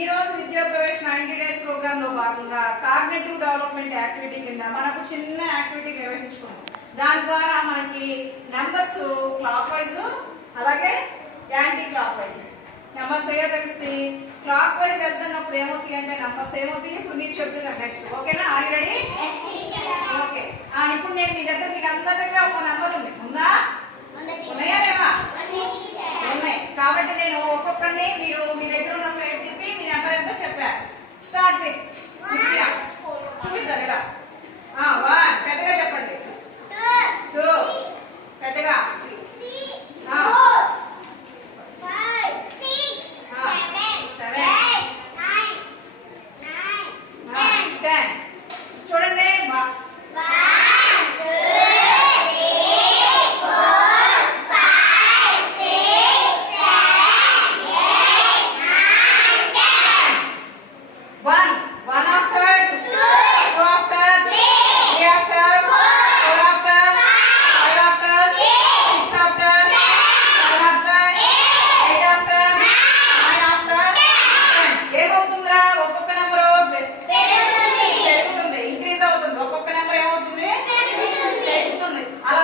ఈ రోజు విద్యా ప్రవేశ 90 డేస్ ప్రోగ్రామ్ లో భాగంగా కాగ్నిటివ్ డెవలప్మెంట్ యాక్టివిటీ కింద మనకు చిన్న యాక్టివిటీ నిర్వహించుకున్నాం. దాని ద్వారా మనకి నంబర్స్ క్లాక్ వైజ్ అలాగే యాంటీ క్లాక్ వైజ్ నంబర్స్ ఏవో తెలుస్తాయి. క్లాక్ వైజ్ వెళ్తున్నప్పుడు ఏమవుతాయి అంటే నంబర్స్ ఏమవుతాయి ఇప్పుడు నీకు చెప్తున్నా నెక్స్ట్. ఓకేనా? Are you ready? ఓకే. ఇప్పుడు నేను మీ దగ్గర మీకు అందరి దగ్గర ఒక నంబర్ ఉంది. ఉందా? ఉన్నాయా లేవా? ఉన్నాయి. కాబట్టి నేను ఒక్కొక్కరిని మీరు మీ దగ్గర ఉన్న స్లైడ్ తిప్పి మీ నెంబర్ ఎంతో చెప్పారు. స్టార్ట్ విత్ చూపించాలి ఇలా. 1 పెద్దగా చెప్పండి. 2 పెద్దగా. 10 చూడండి.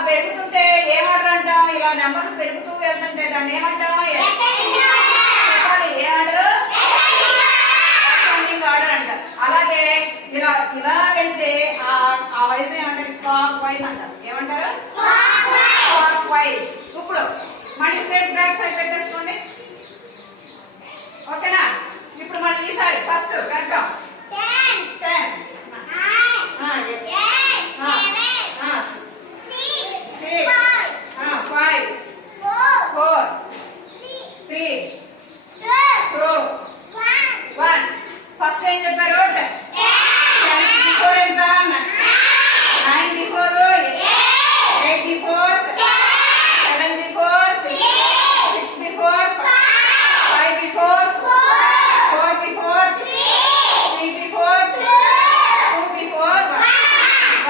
పెరుగుతుంటే ఏమంటారు అంటాం? ఇలా నెంబర్లు పెరుగుతూ వెళ్తుంటే దాన్ని ఏమంటాం? చెప్పాలి. ఏ ఆర్డర్? అసెండింగ్ ఆర్డర్ అంటారు. అలాగే ఇలా ఇలా వెళ్తే ఆ వైజ్ ఏమంటారు? క్లాక్ వైజ్ అంటారు. ఏమంటారు? Clock wise. ఇప్పుడు మళ్ళీ స్ట్రెయిట్ బ్యాక్ సైడ్ పెట్టేసుకోండి. ఓకేనా? ఇప్పుడు మళ్ళీ ఈసారి ఫస్ట్ కరెక్టం 10 ఫస్ట్ ఏం చెప్పారు? 10 బిఫోర్ ఎంత? 9 before 8 before 7 before 6 before 5 before 4 before 3 before 2 before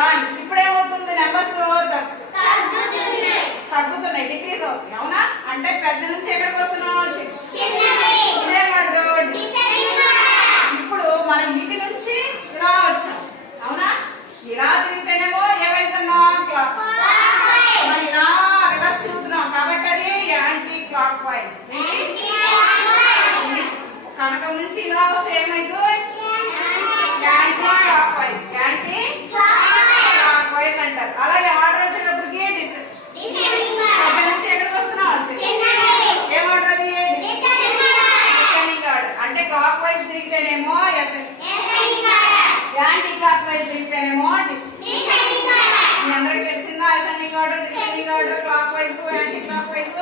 1. ఇప్పుడేమవుతుంది? నెంబర్స్ తగ్గుతున్నాయి, డిక్రీజ్ అవుతుంది. అవునా? అంటే పెద్ద నుంచి ఎక్కడికి వస్తున్నాం? ఇప్పుడు మనం ఇంటి నుంచి ఇలా వచ్చాం. అవునా? ఇలా తిరిగితేనేమో ఏమైతున్నాం? క్లాక్. మనం ఇలా రివర్స్ తిరుగుతున్నాం కాబట్టి అది యాంటీ క్లాక్ వైజ్. కనకం నుంచి ఇలా వస్తే ఏమైంది? Anti clock wise. Anti clock wise అంటారు. అలాగే ఆర్డర్ వచ్చేటప్పటికి నుంచి ఎక్కడికి వస్తున్నాం? ఏం ఆర్డర్ అది? Descending order. అంటే క్లాక్ వైజ్ తిరిగితేనేమో యాంటీ క్లాక్ వైజ్ తిరిగితేనేమో మీ అందరికి తెలిసిందా? Ascending order, descending order, clockwise, anti clock wise.